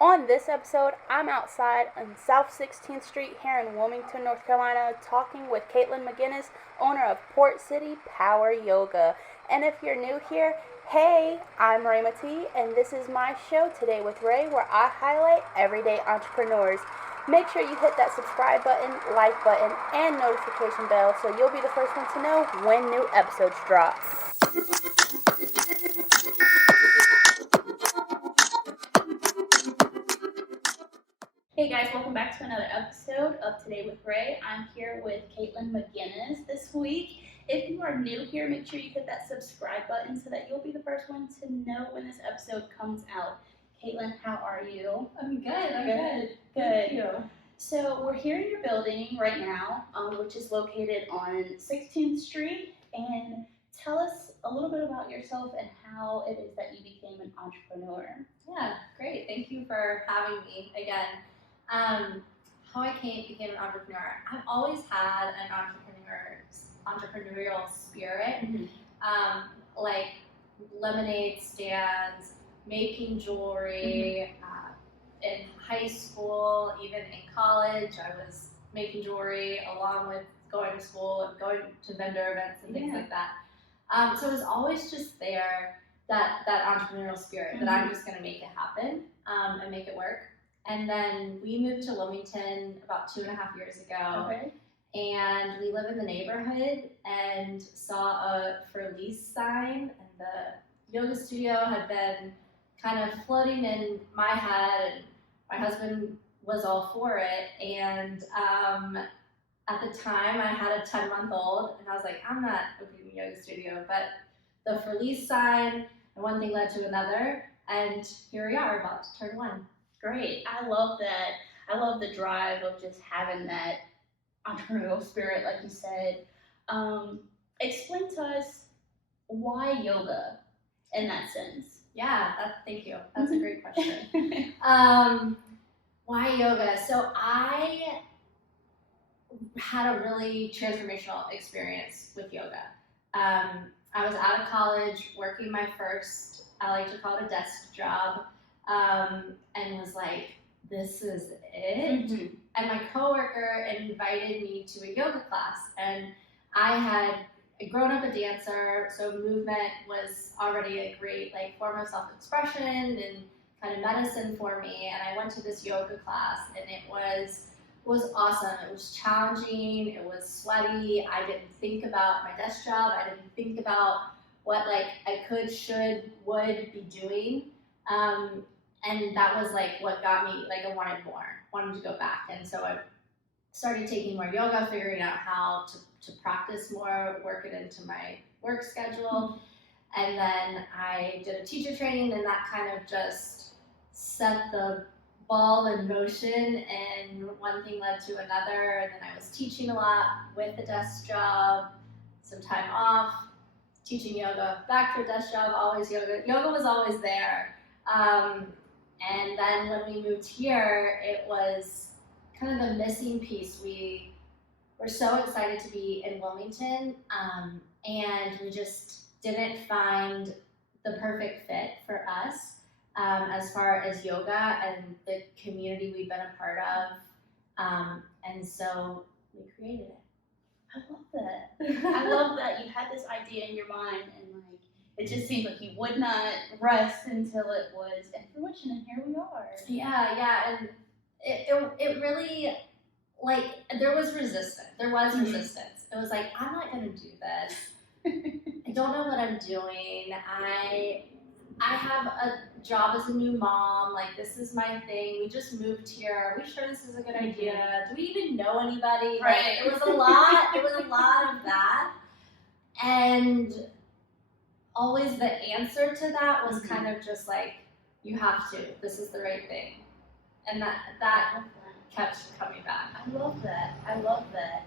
On this episode, I'm outside on South 16th Street here in Wilmington, North Carolina, talking with Katelyn Maginnes, owner of Port City Power Yoga. And if you're new here, hey, I'm Rhema, and this is my show Today with Ray, where I highlight everyday entrepreneurs. Make sure you hit that subscribe button, like button, and notification bell so you'll be the first one to know when new episodes drop. Hey guys, welcome back to another episode of Today with Ray. I'm here with Katelyn Maginnes this week. If you are new here, make sure you hit that subscribe button so that you'll be the first one to know when this episode comes out. Katelyn, how are you? I'm good. Good. Good. Thank you. So we're here in your building right now, which is located on 16th Street. And tell us a little bit about yourself and how it is that you became an entrepreneur. Yeah, great. Thank you for having me again. How I became an entrepreneur. I've always had an entrepreneurial spirit. Mm-hmm. Like lemonade stands, making jewelry. In high school, even in college, I was making jewelry along with going to school and going to vendor events and things like that. So it was always just there, that entrepreneurial spirit, that I'm just going to make it happen and make it work. And then we moved to Wilmington about 2.5 years ago. Okay. And we live in the neighborhood and saw a for lease sign, and the yoga studio had been kind of floating in my head, and my husband was all for it. And at the time I had a 10-month-old, and I was like, I'm not opening a yoga studio. But the for lease sign and one thing led to another, and here we are about to turn one. Great. I love that. I love the drive of just having that entrepreneurial spirit, like you said. Explain to us why yoga in that sense. Yeah, thank you. That's a great question. Why yoga? So I had a really transformational experience with yoga. I was out of college working my first, I like to call it a desk job, and was like, this is it. Mm-hmm. And my coworker invited me to a yoga class, and I had grown up a dancer, so movement was already a great form of self-expression and kind of medicine for me. And I went to this yoga class, and it was awesome. It was challenging. It was sweaty. I didn't think about my desk job. I didn't think about what I could, should, would be doing. And that was what got me, I wanted more, wanted to go back. And so I started taking more yoga, figuring out how to practice more, work it into my work schedule. And then I did a teacher training, and that kind of just set the ball in motion, and one thing led to another. And then I was teaching a lot with the desk job, some time off, teaching yoga, back to a desk job, always yoga. Yoga was always there. And then when we moved here, it was kind of the missing piece. We were so excited to be in Wilmington, and we just didn't find the perfect fit for us as far as yoga and the community we've been a part of. And so we created it. I love that. I love that you had this idea in your mind, and it just seemed like you would not rest until it was in fruition, and here we are. Yeah, and it really, there was resistance. Resistance. It was I'm not gonna do this. I don't know what I'm doing. I have a job as a new mom. This is my thing. We just moved here. Are we sure this is a good idea? Do we even know anybody? Right. It was a lot. It was a lot of that. And always the answer to that was kind of just you have to. This is the right thing. And that kept coming back. I love that.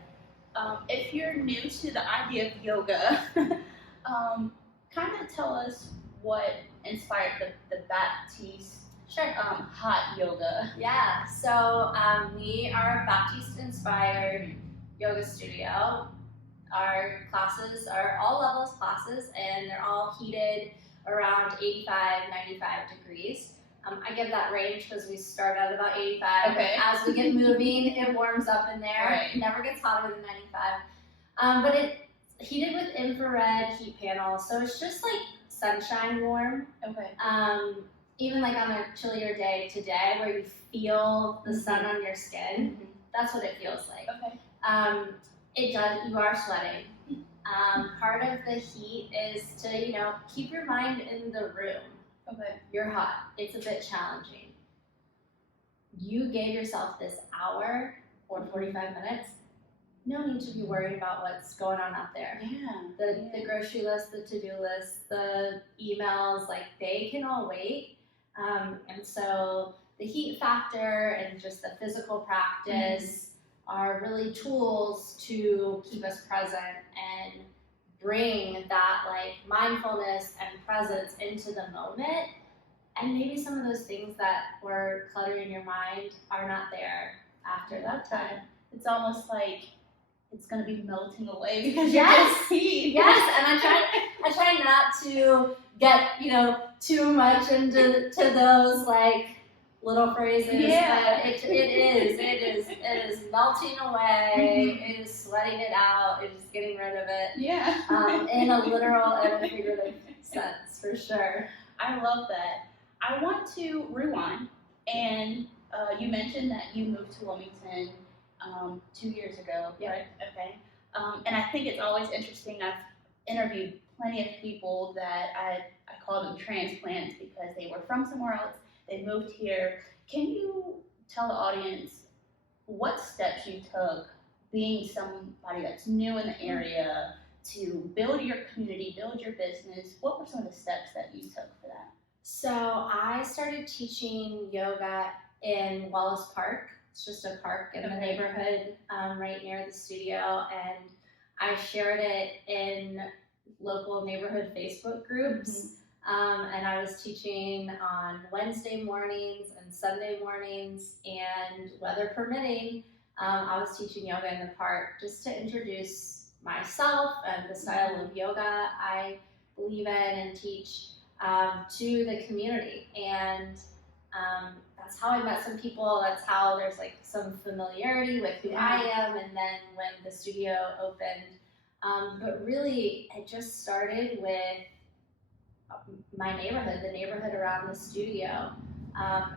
If you're new to the idea of yoga, kind of tell us what inspired the Baptiste hot yoga. Yeah, so we are a Baptiste-inspired yoga studio. Our classes are all levels classes, and they're all heated around 85, 95 degrees. I give that range because we start at about 85. Okay. As we get moving, it warms up in there. Right. It never gets hotter than 95. But it's heated with infrared heat panels, so it's just like sunshine warm. Okay. Even like on a chillier day today where you feel the sun on your skin, that's what it feels like. Okay. It does, you are sweating. Part of the heat is to, keep your mind in the room. Okay. You're hot. It's a bit challenging. You gave yourself this hour or 45 minutes. No need to be worried about what's going on out there. Yeah. The grocery list, the to-do list, the emails, like they can all wait. And so the heat factor and just the physical practice are really tools to keep us present and bring that like mindfulness and presence into the moment. And maybe some of those things that were cluttering your mind are not there after that time. It's almost like it's gonna be melting away because Yes. you just heat. Yes, and I try not to get too much into those like little phrases. Yeah. But it is melting away. It is sweating it out. It is getting rid of it. Yeah. In a literal and a figurative sense, for sure. I love that. I want to rewind, and you mentioned that you moved to Wilmington 2 years ago, Yeah. right? Okay. And I think it's always interesting. I've interviewed plenty of people that I call them transplants because they were from somewhere else. They moved here. Can you tell the audience what steps you took being somebody that's new in the area to build your community, build your business? What were some of the steps that you took for that? So I started teaching yoga in Wallace Park. It's just a park in the neighborhood right near the studio, and I shared it in local neighborhood Facebook groups. And I was teaching on Wednesday mornings and Sunday mornings, and weather permitting, I was teaching yoga in the park just to introduce myself and the style of yoga I believe in and teach to the community. And that's how I met some people. That's how there's like some familiarity with who I am. And then when the studio opened, but really it just started with my neighborhood, the neighborhood around the studio,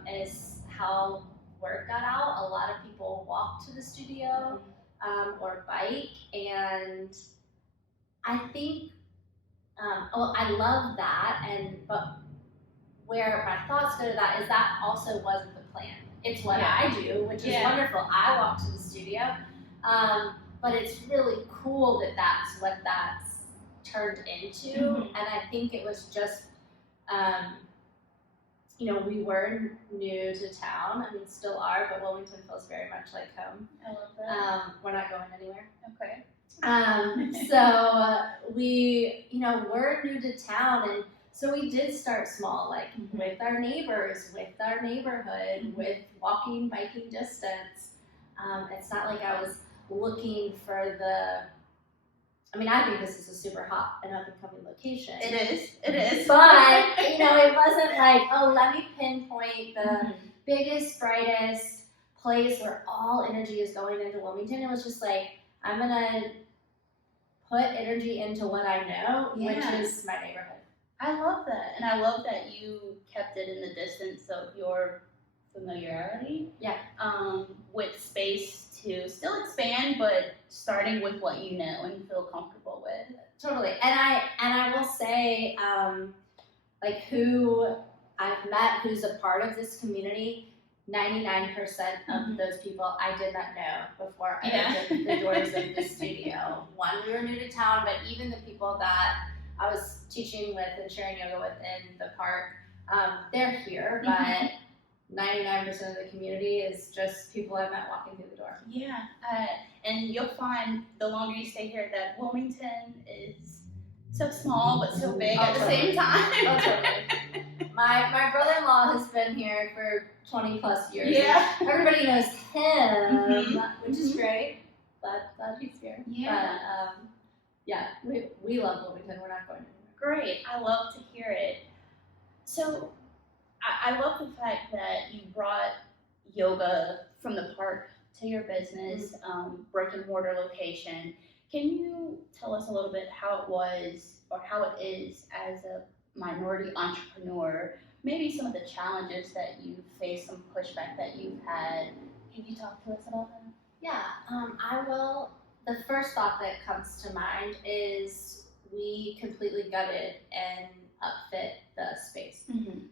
is how word got out. A lot of people walk to the studio or bike, and I think, I love that, but where my thoughts go to that is that also wasn't the plan. It's what I do, which is wonderful. I walk to the studio, but it's really cool that that's what that's turned into. And I think it was just, we were new to town. I mean, still are, but Wilmington feels very much like home. I love that. We're not going anywhere. Okay. So we, we're new to town, and so we did start small, like with our neighbors, with our neighborhood, with walking, biking distance. It's not like I was looking for I think this is a super hot and up and coming location. It is. But, it wasn't like, oh, let me pinpoint the biggest, brightest place where all energy is going into Wilmington. It was just like, I'm going to put energy into what I know, which is my neighborhood. I love that. And I love that you kept it in the distance of your familiarity. Yeah. With space to still expand, but starting with what you know and feel comfortable with. Totally. And I will say, like who I've met who's a part of this community, 99% of those people I did not know before I opened the doors of the studio. One, we were new to town, but even the people that I was teaching with and sharing yoga with in the park, they're here, but 99% of the community is just people I met walking through the door. Yeah, and you'll find the longer you stay here that Wilmington is so small but so big at the same time. Totally. My brother-in-law has been here for 20 plus years. Yeah. Everybody knows him, which is great. Glad he's here. Yeah. But we love Wilmington. We're not going anywhere. Great. I love to hear it. So I love the fact that you brought yoga from the park to your business, brick and mortar location. Can you tell us a little bit how it was or how it is as a minority entrepreneur? Maybe some of the challenges that you faced, some pushback that you've had. Can you talk to us about that? Yeah, I will. The first thought that comes to mind is we completely gutted and upfit the space.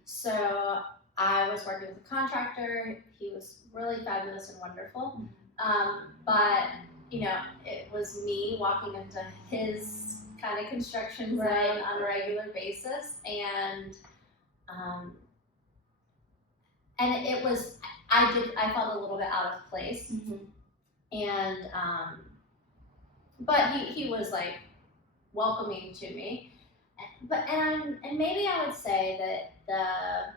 So I was working with a contractor. He was really fabulous and wonderful. But, you know, it was me walking into his kind of construction zone on a regular basis. And it was, I felt a little bit out of place. And, but he was like welcoming to me. And maybe I would say that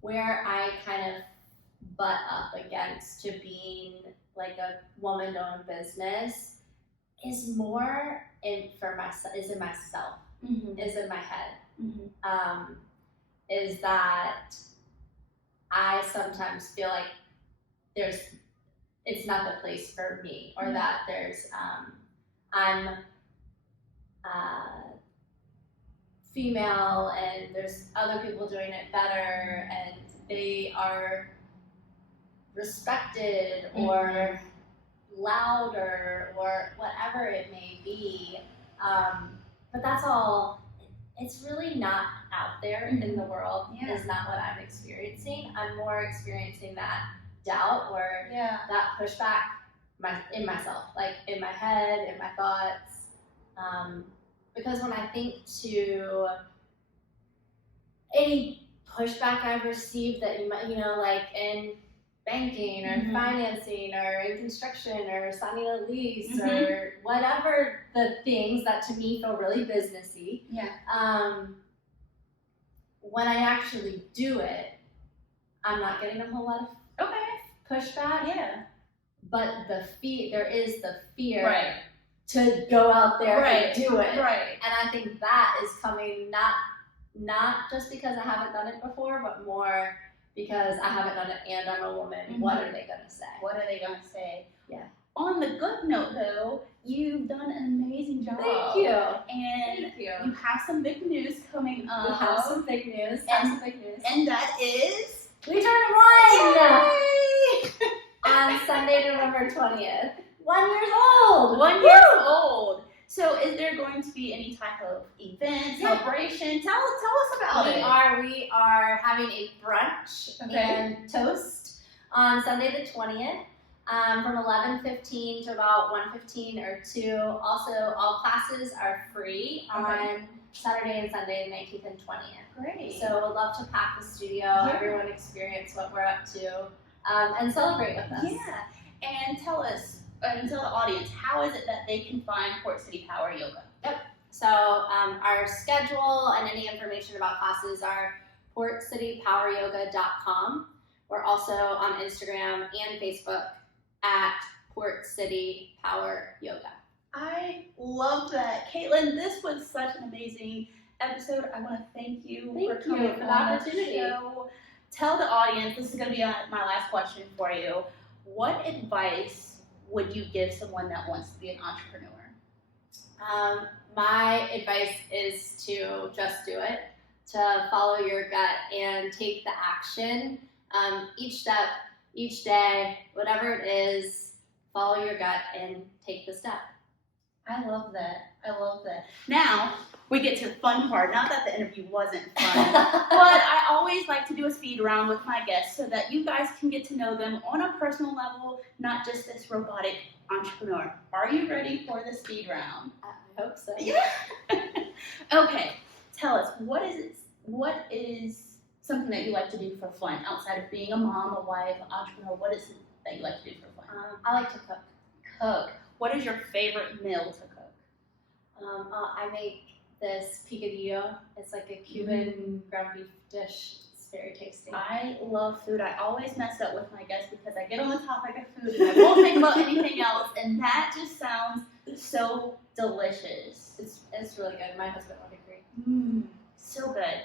where I kind of butt up against to being like a woman-owned business is more in myself, is in my head. Is that I sometimes feel like it's not the place for me, or that there's I'm female and there's other people doing it better and they are respected or louder or whatever it may be. But that's all, it's really not out there in the world, is not what I'm experiencing. I'm more experiencing that doubt or that pushback in myself, like in my head, in my thoughts. Because when I think to any pushback I've received that you know, like in banking or financing or in construction or signing a lease or whatever the things that to me feel really businessy. When I actually do it, I'm not getting a whole lot of pushback. But there is the fear to go out there and do it. And I think that is coming not just because I haven't done it before, but more because I haven't done it and I'm a woman. What are they gonna say? What are they gonna say? Yeah. On the good note though, you've done an amazing job. Thank you. And Thank you. You have some big news coming up. We have some big news. And that is we turned 1! Yay! On Sunday, November 20th. 1 year old! 1 year old! So is there going to be any type of event, celebration? Tell us about it. We are having a brunch and toast on Sunday the 20th from 11:15 to about 1:15 or 2. Also, all classes are free on Saturday and Sunday, the 19th and 20th. Great. So we'd love to pack the studio, everyone experience what we're up to, and celebrate with us. Yeah, and tell us, and tell the audience, how is it that they can find Port City Power Yoga? So our schedule and any information about classes are portcitypoweryoga.com. We're also on Instagram and Facebook at Port City Power Yoga. I love that. Katelyn, this was such an amazing episode. I want to thank you for coming on the opportunity. show. Tell the audience, this is going to be my last question for you. What advice would you give someone that wants to be an entrepreneur? My advice is to just do it, to follow your gut and take the action. Each step, each day, whatever it is, follow your gut and take the step. I love that. Now, we get to the fun part. Not that the interview wasn't fun, but I always like to do a speed round with my guests so that you guys can get to know them on a personal level, not just this robotic entrepreneur. Are you ready for the speed round? I hope so. Yeah. Okay. Tell us, what is something that you like to do for fun outside of being a mom, a wife, an entrepreneur? What is it that you like to do for fun? I like to cook. Cook. What is your favorite meal to cook? I make this picadillo. It's like a Cuban ground beef dish. It's very tasty. I love food. I always mess up with my guests because I get on the topic of food and I won't think about anything else, and that just sounds so delicious. It's really good. My husband would agree. So good.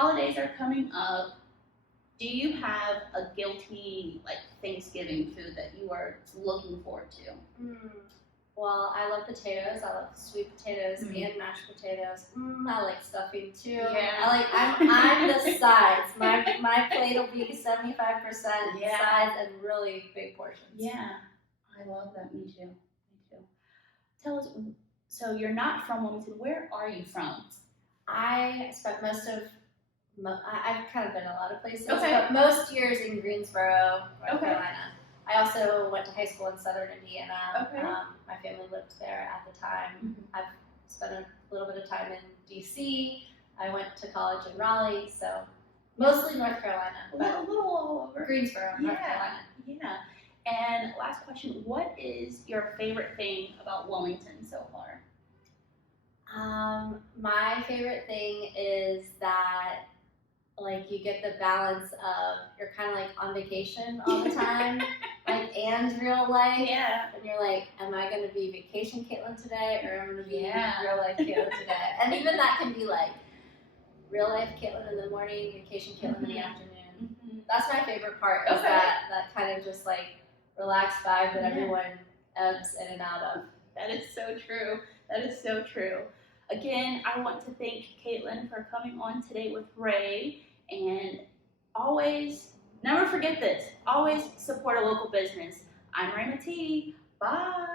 holidays are coming up. Do you have a guilty like Thanksgiving food that you are looking forward to? Well, I love potatoes. I love sweet potatoes and mashed potatoes. I like stuffing too. Yeah. I'm the sides. My plate will be 75% Yeah. sides and really big portions. Yeah, I love that. Me too. Tell us. So you're not from Wilmington. Where are you from? I spent I've kind of been a lot of places, Okay. but most years in Greensboro, North Okay. Carolina. I also went to high school in southern Indiana. Okay. My family lived there at the time. I've spent a little bit of time in D.C. I went to college in Raleigh, so mostly North Carolina. A little all over. Greensboro, North Carolina. Yeah. And last question, what is your favorite thing about Wilmington so far? My favorite thing is that like you get the balance of you're kind of like on vacation all the time, like and real life. Yeah. And you're like, am I going to be vacation Katelyn today, or am I going to be Yeah. real life Katelyn today? And even that can be like real life Katelyn in the morning, vacation Katelyn in the afternoon. That's my favorite part. Is that kind of just like relaxed vibe that everyone ebbs in and out of. That is so true. That is so true. Again, I want to thank Katelyn for coming on today with Ray, and always, never forget this, always support a local business. I'm Rhema T. Bye.